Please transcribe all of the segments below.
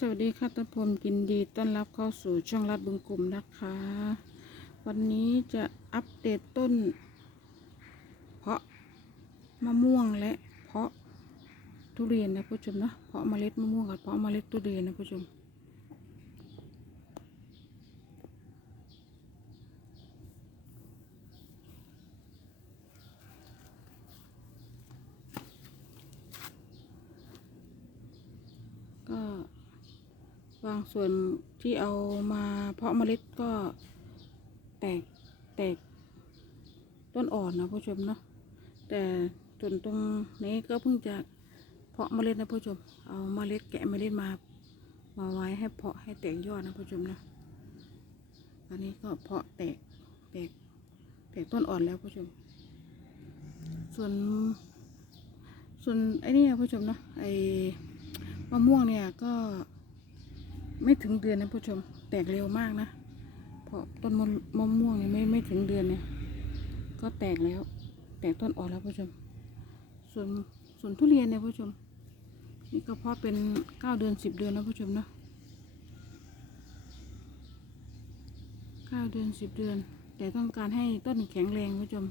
สวัสดีค่ะท่านผมยินดีต้อนรับเข้าสู่ช่องรัดบึงกลุ่มนะคะ วันนี้จะอัปเดตต้น เพาะมะม่วงและเพาะทุเรียนนะผู้ชมนะเพาะเมล็ดมะม่วงกับเพาะเมล็ดทุเรียนนะผู้ชมก็ บางส่วนที่เอามาเพาะเมล็ดก็แตกแตกต้นอ่อนนะผู้ชมเนาะแต่ส่วนตรงนี้ก็เพิ่งจะเพาะเมล็ดนะผู้ชม เอาเมล็ดแกะเมล็ดมามาไว้ให้เพาะให้แตกยอดนะผู้ชมนะอันนี้ก็เพาะแตกแตกแตกต้นอ่อนแล้วผู้ชม ส่วน ส่วนไอ้นี่นะผู้ชมเนาะไอ้มะม่วงเนี่ยก็ ไม่ถึงเดือนนะผู้ชม แตกเร็วมากนะเพราะต้นมะม,ม่วงเนี่ยไม่ไม่ถึงเดือนเนี่ย ก็แตกแล้ว แตกต้นอ่อนแล้วผู้ชม ส่วนส่วนทุเรียนเนี่ยผู้ชม นี่ก็เพาะเป็นเก้าเดือนสิบเดือนนะผู้ชมเนาะเก้าเดือนสิบเดือน แต่ต้องการให้ต้นแข็งแรงผู้ชม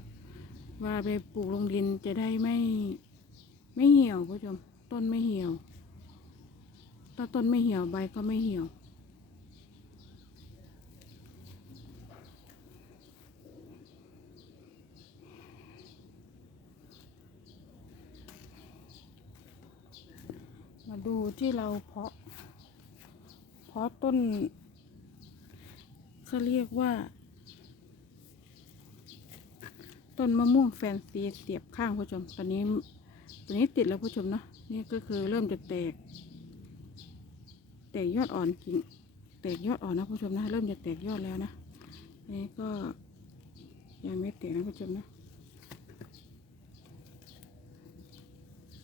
ว่าไปปลูกลงดินจะได้ไม่ไม่เหี่ยวผู้ชม ต้นไม่เหี่ยว ถ้าต้นไม่เหี่ยวใบก็ไม่เหี่ยว มาดูที่เราเพาะ เพาะต้นเขาเรียกว่า ต้นมะม่วงแฟนซีเสียบข้างผู้ชม ตอนนี้ ตอนนี้ติดแล้วผู้ชมเนาะ นี่ก็คือเริ่มจะแตก ตกยอดอ่อนกิ่งแตกยอดอ่อนนะผู้ชมนะ เริ่มจะแตกยอดแล้วนะนี่ก็ยังไม่แตกนะผู้ชมนะ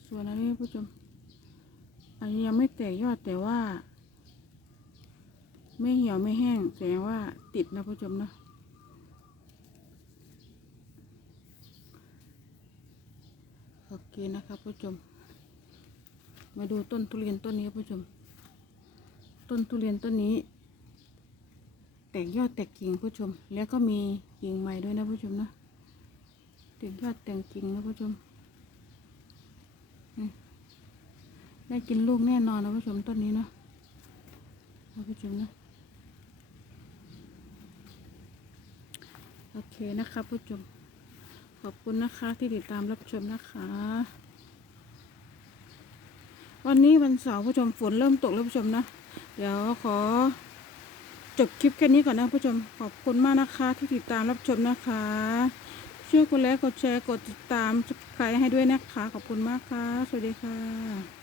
ส่วนอันนี้ผู้ชม อันนี้ยังไม่แตกยอดแต่ว่า ไม่เหี่ยวไม่แห้งแสดงว่าติดนะผู้ชมนะโอเคนะครับผู้ชม มาดูต้นทุเรียนต้นนี้ผู้ชม ต้นทุเรียนต้นนี้ แตกยอดแตกกิ่งผู้ชม แล้วก็มีกิ่งใหม่ด้วยนะผู้ชมนะแตกยอดแตกกิ่งนะผู้ชมได้กินลูกแน่นอนนะผู้ชมต้นนี้เนาะนะผู้ชมนะโอเคนะครับผู้ชมขอบคุณนะคะที่ติดตามรับชมนะคะ วันนี้วันเสาร์ผู้ชมฝนเริ่มตกแล้วผู้ชมนะ เดี๋ยวขอจบคลิปแค่นี้ก่อนนะผู้ชมขอบคุณมากนะคะที่ติดตามรับชมนะคะ ช่วยกดไลค์กดแชร์กดติดตามใครให้ด้วยนะคะ ขอบคุณมากค่ะ สวัสดีค่ะ